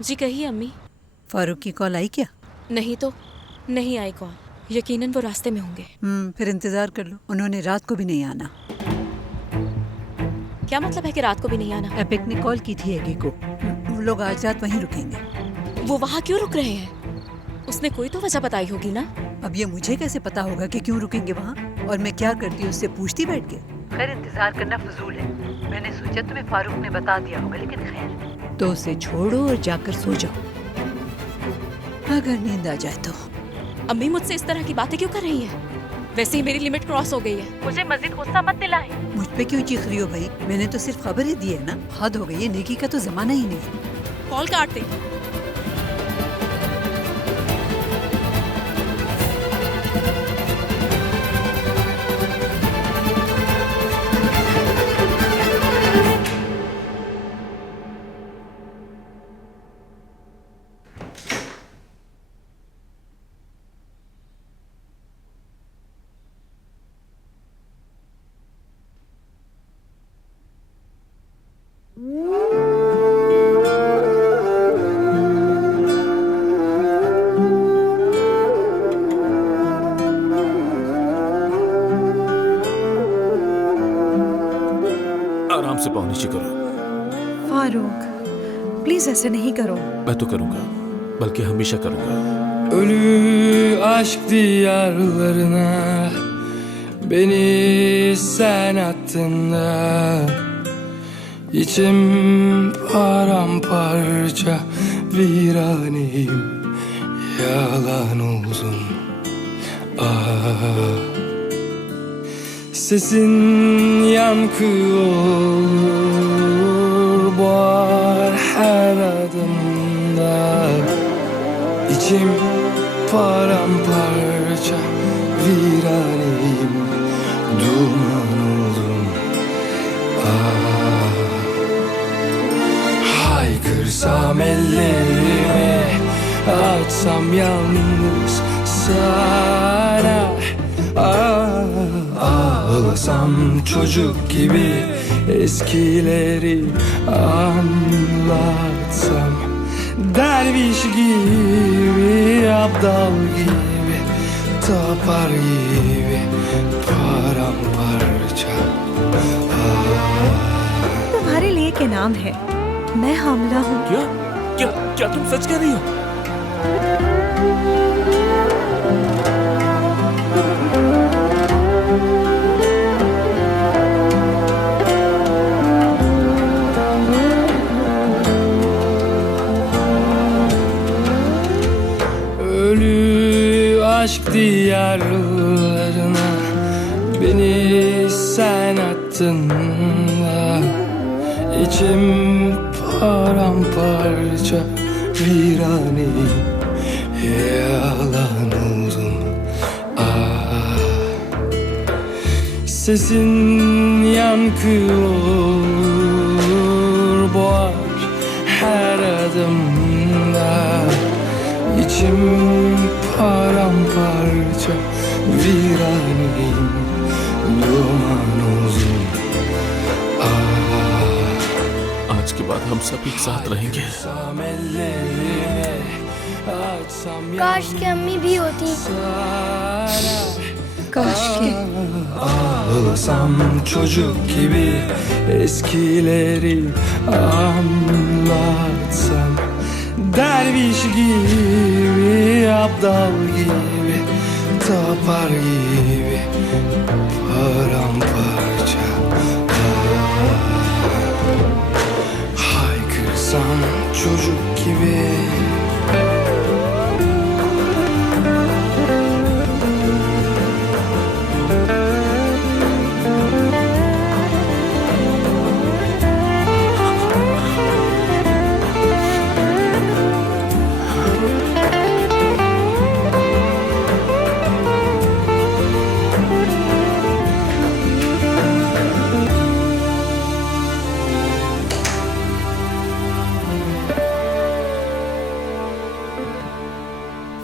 जी कहिए अम्मी। फारूक की कॉल आई क्या? नहीं तो नहीं आई कॉल, यकीनन वो रास्ते में होंगे। फिर इंतजार कर लो, उन्होंने रात को भी नहीं आना। क्या मतलब है कि रात को भी नहीं आना? एपिक ने कॉल की थी एगी को, वो लोग आज रात वहीं रुकेंगे। वो वहाँ क्यों रुक रहे हैं? उसने कोई तो वजह बताई होगी ना। अब ये मुझे कैसे पता होगा कि क्यों रुकेंगे वहाँ, और मैं क्या करती हूँ उससे पूछती बैठ के। खैर इंतजार करना फजूल है, मैंने सोचा तुम्हें फारूक ने बता दिया होगा, लेकिन खैर तो उसे छोड़ो और जाकर सो जाओ, अगर नींद आ जाए तो। अम्मी मुझसे इस तरह की बातें क्यों कर रही है? वैसे ही मेरी लिमिट क्रॉस हो गई है, मुझे मजीद गुस्सा मत दिलाए। मुझ पे क्यों चीख रही हो भाई? मैंने तो सिर्फ खबर ही दी है ना। हद हो गई है, नेकी का तो जमाना ही नहीं। कॉल काट दे। आराम से पाँव नीचे करो। फारूक प्लीज ऐसे नहीं करो। मैं तो करूंगा, बल्कि हमेशा करूंगा। Ölü aşk diyarlarına beni sen attın da içim paramparça viraneyim, yalan uzun. Sesin yankı olur, boğar her adımda. İçim paramparça viraneyim, duman oldum. Haykırsam ellerimi, açsam yalnız sana. Ağlasam çocuk gibi, eskileri anlatsam. Derviş gibi, abdal gibi, tapar gibi, paramparça. तुम्हारे लिए के नाम है, मैं हामला हूँ। क्या क्या क्या तुम सच कह रही हो? Ölü aşk diyarlarına beni sen attın da içim paramparça viraneyim, yalan uzun. Sesin yankı olur, boğar her adımda. İçim paramparça viraneyim, duman uzun. आज के बाद हम सब एक साथ रहेंगे। काश कि अम्मी भी होती। काश के Ağlasam çocuk gibi, eskileri anlatsam. Derviş gibi, abdal gibi, tapar gibi, paramparça. Haykırsam çocuk gibi.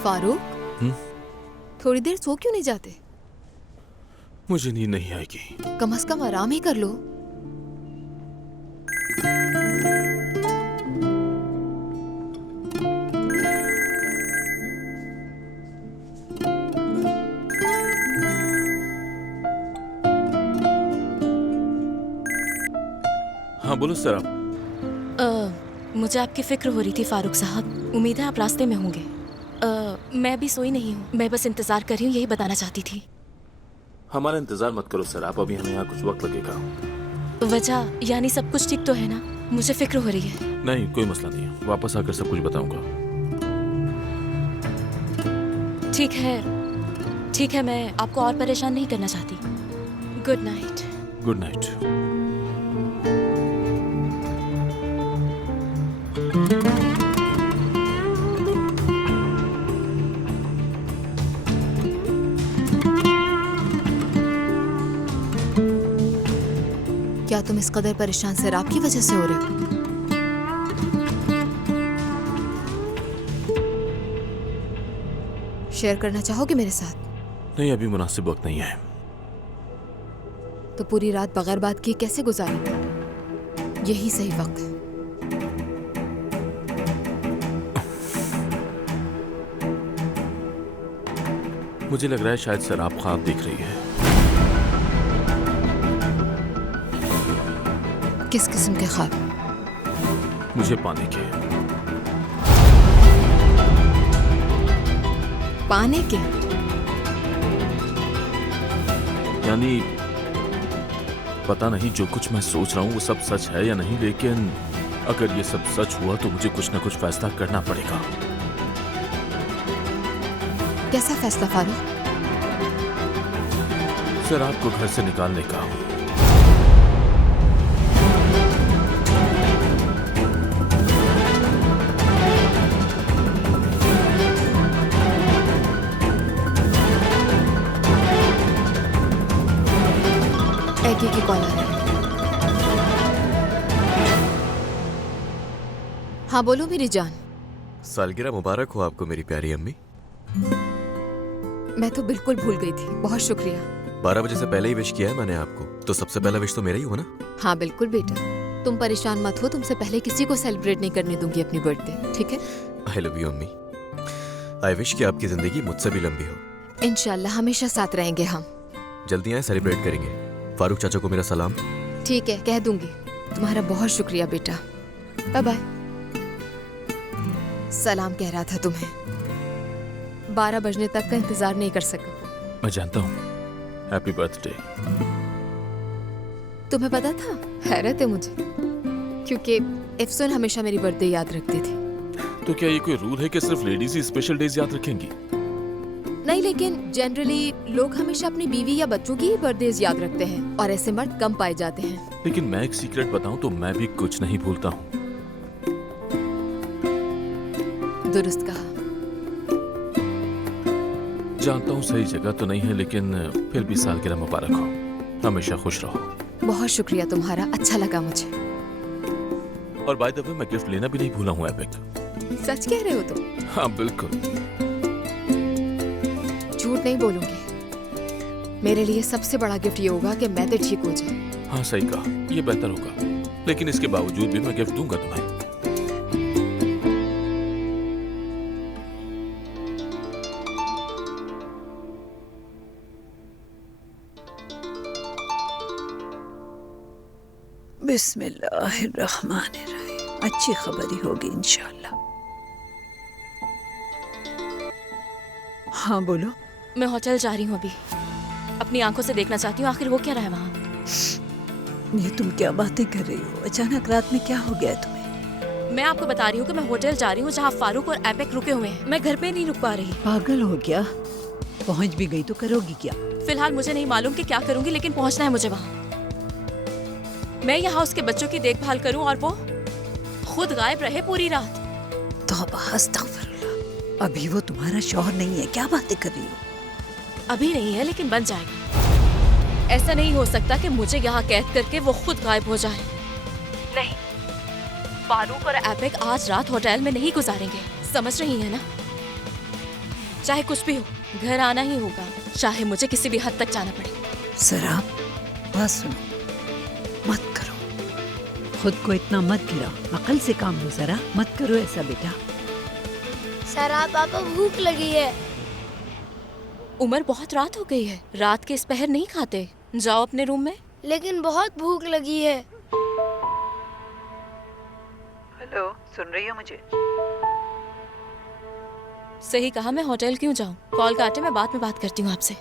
Farooq, थोड़ी देर सो क्यों नहीं जाते? मुझे नींद नहीं आएगी। कम से कम आराम ही कर लो। हाँ बोलो सर आप। मुझे आपकी फिक्र हो रही थी फारूक साहब। उम्मीद है आप रास्ते में होंगे। मैं अभी सोई नहीं हूँ, मैं बस इंतजार कर रही हूँ, यही बताना चाहती थी। हमारा इंतजार मत करो सर आप, अभी हमें यहाँ कुछ वक्त लगेगा। वजह यानी सब कुछ ठीक तो है ना? मुझे फिक्र हो रही है। नहीं कोई मसला नहीं है, वापस आकर सब कुछ बताऊंगा। ठीक है, मैं आपको और परेशान नहीं करना चाहती। Good night. Good night. क्या तुम इस कदर परेशान शराब की वजह से हो रहे हो? शेयर करना चाहोगे मेरे साथ? नहीं अभी मुनासिब वक्त नहीं है। तो पूरी रात बगैर बात किए कैसे गुजारेंगे? यही सही वक्त है। मुझे लग रहा है शायद सर आप ख्वाब देख रही है। किस किस्म के ख्वाब? मुझे पाने के। पाने के? यानी पता नहीं जो कुछ मैं सोच रहा हूँ वो सब सच है या नहीं, लेकिन अगर ये सब सच हुआ तो मुझे कुछ ना कुछ फैसला करना पड़ेगा। कैसा फैसला फारूक? सर आपको घर से निकालने का। एके की कॉल आ रही है। हाँ बोलो मेरी जान। सालगिरह मुबारक हो आपको मेरी प्यारी अम्मी। मैं तो बिल्कुल भूल गई थी, बहुत शुक्रिया। 12 बजे से पहले ही विश किया है मैंने आपको, तो सबसे पहला विश तो मेरा ही हुआ ना। हाँ बिल्कुल बेटा, तुम परेशान मत हो, तुमसे पहले किसी को सेलिब्रेट नहीं करने दूंगी अपनी बर्थडे, ठीक है? आई लव यू अम्मी। आई विश कि आपकी जिंदगी मुझसे भी लंबी हो। इंशाल्लाह हमेशा साथ रहेंगे हम। जल्दी आए, सेलिब्रेट करेंगे। फारूक चाचा को मेरा सलाम। ठीक है, कह दूंगी। तुम्हारा बहुत शुक्रिया बेटा। Bye bye. सलाम कह रहा था तुम्हें। 12 बजने तक का इंतजार नहीं कर सका। मैं जानता हूँ। Happy birthday. तुम्हें पता था? हैरत है मुझे, क्योंकि इफ्सन हमेशा मेरी बर्थडे याद रखती थी। तो क्या ये कोई रूल है कि सिर्फ लेडीज ही स्पेशल डेज याद रखेंगी? नहीं, लेकिन जनरली लोग हमेशा अपनी बीवी या बच्चों की ही बर्थडेज याद रखते हैं, और ऐसे मर्द कम पाए जाते हैं। लेकिन मैं एक सीक्रेट बताऊं तो मैं भी कुछ नहीं भूलता हूँ। दुरुस्त कहा। जानता हूँ सही जगह तो नहीं है, लेकिन फिर भी सालगिरह मुबारक हो। हमेशा खुश रहो। बहुत शुक्रिया तुम्हारा, अच्छा लगा मुझे। और बाय द वे मैं गिफ्ट लेना भी नहीं भूला हूँ एपिक। सच कह रहे हो तुम? हाँ बिल्कुल। झूठ नहीं बोलूंगी। मेरे लिए सबसे बड़ा गिफ्ट ये होगा कि मैं तो ठीक हो जाए। हाँ सही कहा, ये बेहतर होगा, लेकिन इसके बावजूद भी मैं गिफ्ट दूंगा तुम्हें। बिस्मिल्लाहिर्रहमानिर्रहीम। अच्छी खबर ही होगी इंशाल्लाह। हाँ बोलो। मैं होटल जा रही हूँ अभी। अपनी आंखों से देखना चाहती हूँ आखिर हो क्या रहा है वहाँ। ये तुम क्या बातें कर रही हो? अचानक रात में क्या हो गया तुम्हें? मैं आपको बता रही हूँ कि मैं होटल जा रही हूँ जहाँ फारूक और एपेक रुके हुए हैं। मैं घर पे नहीं रुक पा रही। पागल हो क्या? पहुँच भी गई तो करोगी क्या? फिलहाल मुझे नहीं मालूम कि क्या करूँगी, लेकिन पहुँचना है मुझे वहाँ। मैं यहाँ उसके बच्चों की देखभाल करूँ और वो खुद गायब रहे पूरी रात। तौबा अस्तगफिरुल्लाह। अभी वो तुम्हारा शौहर नहीं है, क्या बातें कर रही हो? अभी नहीं है, लेकिन बन जाएगा। ऐसा नहीं हो सकता कि मुझे यहाँ कैद करके वो खुद गायब हो जाए। नहीं, फारूक और एपेक आज रात होटल में नहीं गुजारेंगे, समझ रही है ना? चाहे कुछ भी हो, घर आना ही होगा, चाहे मुझे किसी भी हद तक जाना पड़े। जरा बात सुनो, मत करो, खुद को इतना मत गिराओ, अकल से काम लो जरा, मत करो ऐसा बेटा। सरा पापा भूख लगी है। उमर बहुत रात हो गई है, रात के इस पहर नहीं खाते, जाओ अपने रूम में। लेकिन बहुत भूख लगी है। हेलो, सुन रही हो मुझे? सही कहा, मैं होटल क्यों जाऊं? कॉल काटे, मैं बाद में बात करती हूँ आपसे।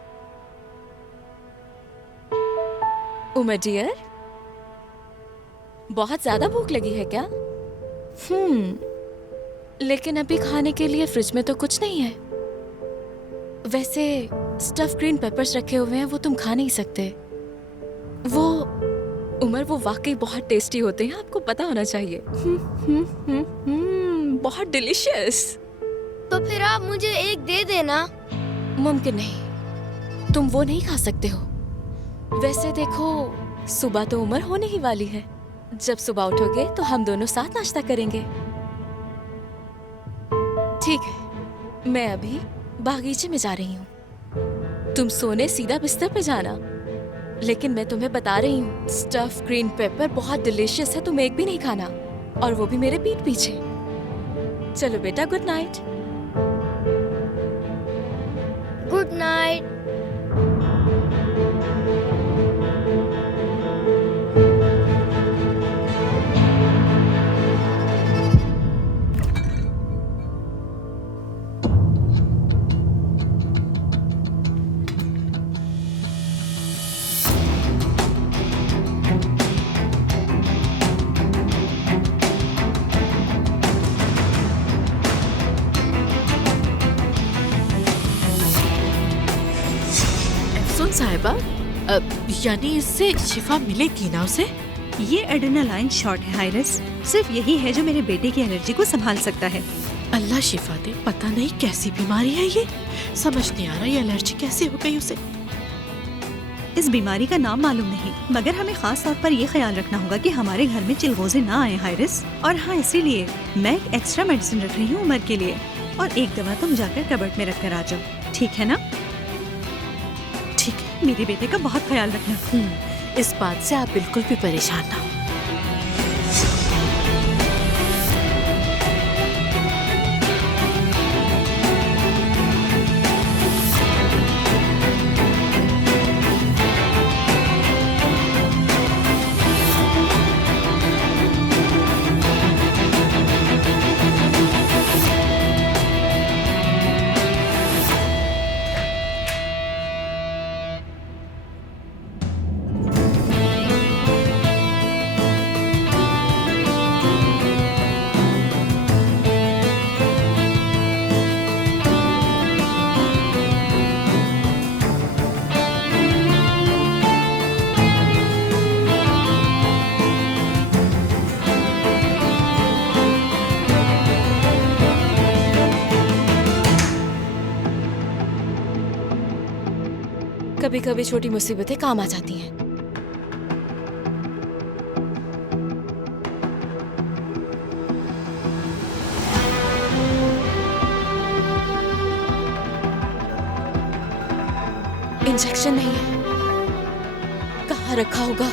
उमर डियर, बहुत ज्यादा भूख लगी है क्या? लेकिन अभी खाने के लिए फ्रिज में तो कुछ नहीं है। वैसे स्टफ ग्रीन पेपर्स रखे हुए हैं, वो तुम खा नहीं सकते। वो उमर, वो वाकई बहुत टेस्टी होते हैं, आपको पता होना चाहिए। बहुत डिलीशियस। तो फिर आप मुझे एक दे देना। मुमकिन नहीं, तुम वो नहीं खा सकते हो। वैसे देखो, सुबह तो उमर होने ही वाली है। जब सुबह उठोगे तो हम दोनों साथ नाश्ता करेंगे। ठीक है, मैं अभी बागीचे में जा रही हूँ। तुम सोने सीधा बिस्तर पे जाना। लेकिन मैं तुम्हें बता रही हूँ, स्टफ ग्रीन पेपर बहुत डिलीशियस है, तुम एक भी नहीं खाना, और वो भी मेरे पीठ पीछे। चलो बेटा, गुड नाइट। Good night. सुन साहिबा, यानी इससे शिफा मिलेगी ना उसे? ये एड्रेनालाइन शॉट है हाइरस, सिर्फ यही है जो मेरे बेटे की एलर्जी को संभाल सकता है। अल्लाह शिफा दे। पता नहीं कैसी बीमारी है ये, समझ नहीं आ रहा ये एलर्जी कैसे हो गई उसे। इस बीमारी का नाम मालूम नहीं, मगर हमें खास तौर पर ये ख्याल रखना होगा कि हमारे घर में चिलगोजे ना आए हाइरस। और हाँ, इसीलिए मैं एक एक्स्ट्रा मेडिसिन रख रही हूँ उमर के लिए, और एक दवा तुम जाकर कबर्ड में रख कर आ जाओ, ठीक है ना? ठीक है, मेरे बेटे का बहुत ख्याल रखना। इस बात से आप बिल्कुल भी परेशान ना हो। कभी कभी छोटी मुसीबतें काम आ जाती हैं। इंजेक्शन नहीं है, कहाँ रखा होगा?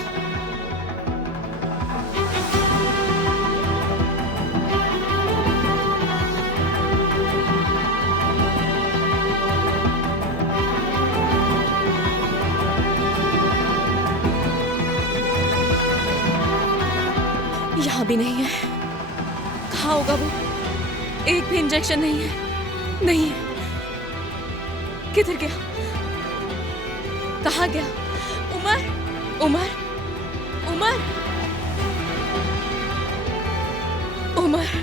यहाँ भी नहीं है, कहाँ होगा वो? एक भी इंजेक्शन नहीं है, नहीं है, किधर गया? कहाँ गया? उमर, उमर, उमर, उमर।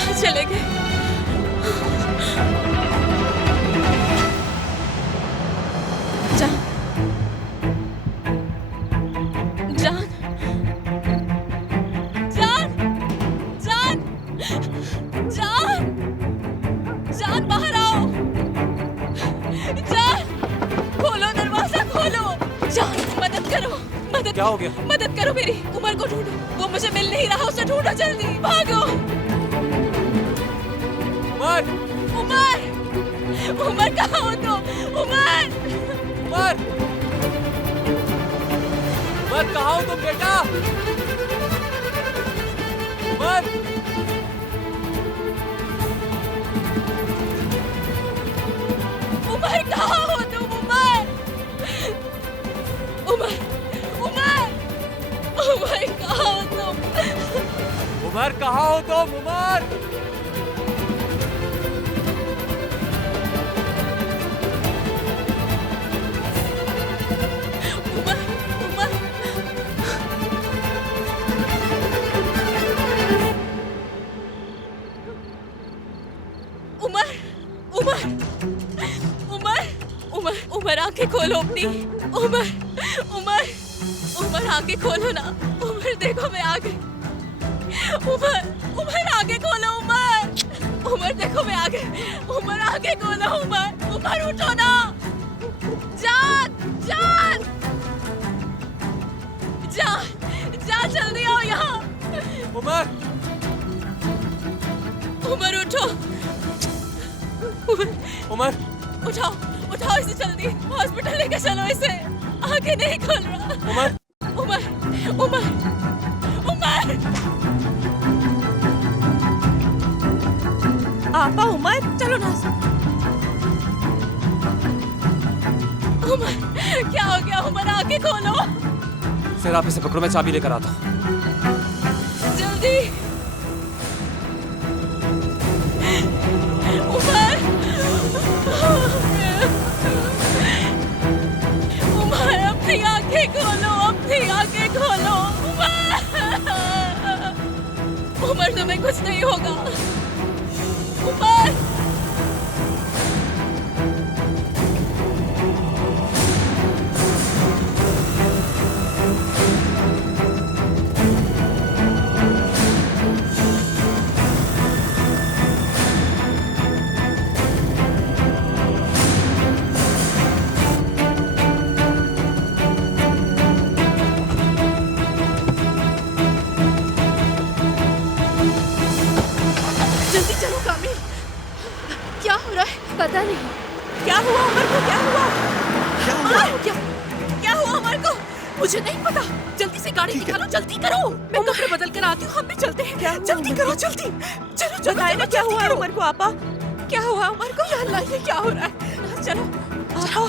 कहाँ चले गए? जान, जान, जान, जान, जान, जान बाहर आओ। जान, खोलो दरवाजा खोलो। जान, मदद करो, मदद। क्या हो गया? मदद करो मेरी। उमर को ढूंढो, वो मुझे मिल नहीं रहा, उसे ढूंढो जल्दी, भागो। उमर! उमर! उमर कहाँ हो तुम? उमर! उमर! उमर कहाँ हो तुम बेटा? उमर! उमर कहाँ हो तुम? उमर! उमर! उमर! उमर कहाँ हो तुम? उमर कहाँ हो तुम? उमर! उमर! उमर! उमर! उमर! उमर! उमर! उमर आंखें खोलो अपनी। उमर! उमर! उमर आंखें खोलो ना। उमर देखो मैं आ गई। उमर! उमर आंखें खोलो उमर! उमर देखो मैं आ गई। उमर आंखें खोलो उमर! उमर उठो ना। जान! जान! जान! जान जल्दी आओ यहाँ। उमर! उमर उठो। उमर! उमर! उठाओ, उठाओ इसे जल्दी, हॉस्पिटल लेकर चलो इसे। आंखें नहीं खोल रहा। उमर! उमर! उमर! उमर! आपा उमर चलो ना। उमर क्या हो गया? उमर आंखें खोलो सर, आप इसे पकड़ो, मैं चाबी लेकर आता हूँ। जल्दी। उमर! उमर अपनी आंखें खोलो, अपनी आंखें खोलो। उमर! उमर तुम्हें कुछ नहीं होगा। उमर! जल्दी चलो कामिल। क्या हो रहा है? पता नहीं। क्या हुआ उमर को? क्या हुआ? क्या हुआ उमर को? मुझे नहीं पता। जल्दी से गाड़ी निकालो, जल्दी करो। मैं कपड़े बदल कर आती हूँ, हम भी चलते हैं। जल्दी करो, जल्दी। चलो चलो। बताए ना क्या हुआ है उमर को आपा? क्या हुआ उमर को? या अल्लाह, ये क्या हो रहा है? चलो चलो।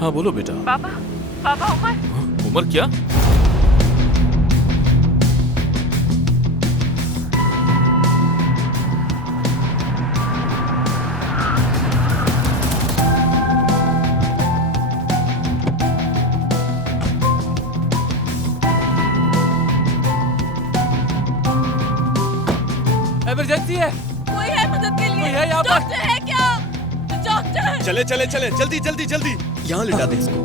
हाँ बोलो बेटा। पापा, पापा उमर। हाँ, उमर क्या? इमरजेंसी है। कोई है मदद के लिए? कोई है यहाँ पर? डॉक्टर है क्या? डॉक्टर! चले चले चले, जल्दी जल्दी जल्दी, यहाँ लिटा दे इसको।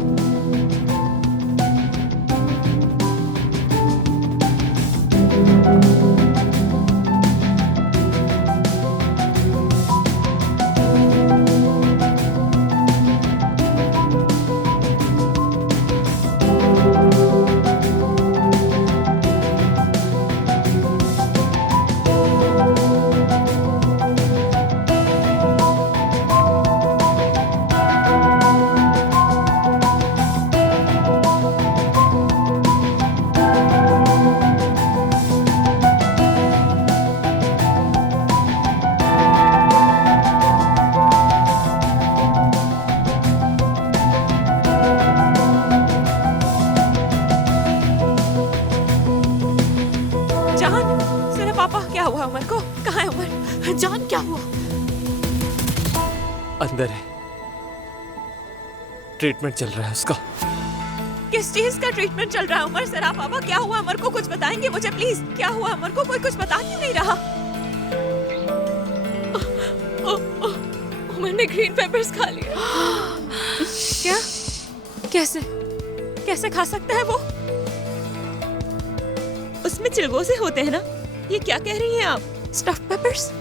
क्या हुआ उमर को? कहाँ है उमर? जान क्या हुआ? अंदर है, ट्रीटमेंट चल रहा है उसका। किस चीज का ट्रीटमेंट चल रहा है उमर? सरा पापा क्या हुआ उमर को? कुछ बताएंगे मुझे प्लीज। क्या हुआ उमर को? कोई कुछ बता क्यों नहीं रहा? उमर ने ग्रीन पेपर्स खा लिए। क्या? कैसे? कैसे खा सकता है वो? उसमें चिलगोजे होते हैं ना? ये क्या कह रही हैं आप? स्टफ्ड पेपर्स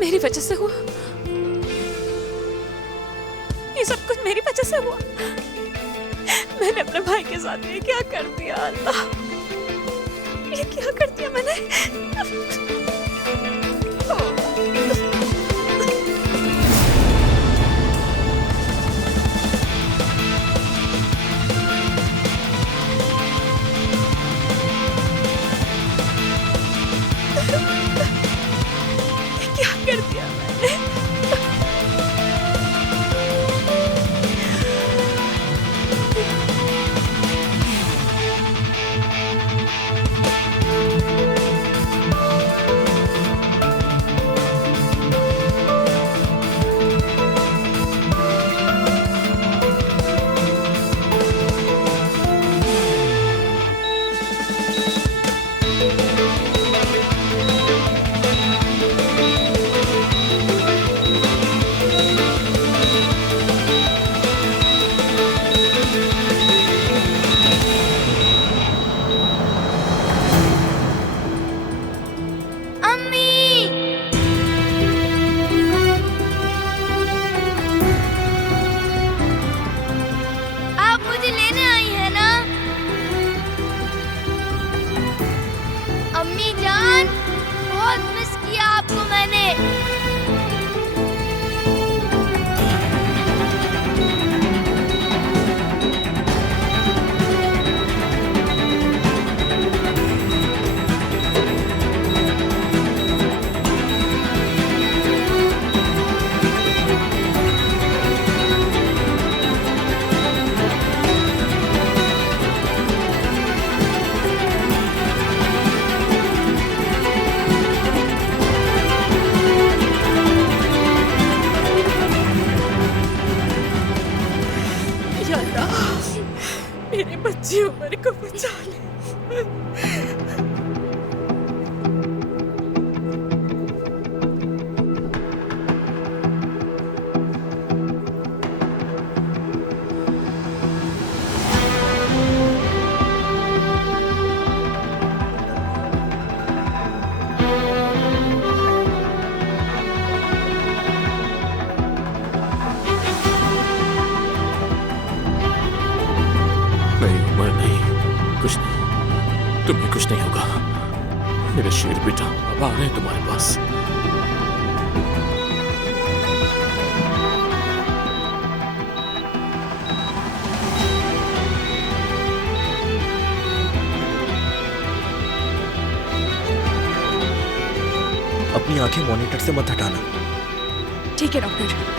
मेरी वजह से हुआ। ये सब कुछ मेरी वजह से हुआ। मैंने अपने भाई के साथ ये क्या कर दिया? अल्लाह, ये क्या कर दिया मैंने? क्या कर दिया मैंने? मेरी बच्ची उमर को बचा ले। तुम्हें कुछ नहीं होगा मेरे शेर बेटा। अब आ रहे हैं तुम्हारे पास। अपनी आंखें मॉनिटर से मत हटाना। ठीक है डॉक्टर।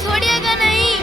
छोड़िएगा नहीं।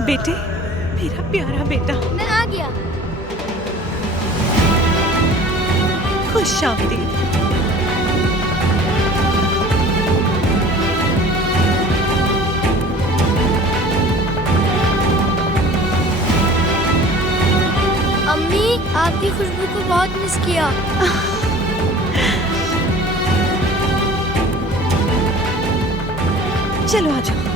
मेरे बेटे, मेरा प्यारा बेटा, मैं आ गया। खुश आमदीद। अम्मी, आपकी खुशबू को बहुत मिस किया। चलो आ जाओ।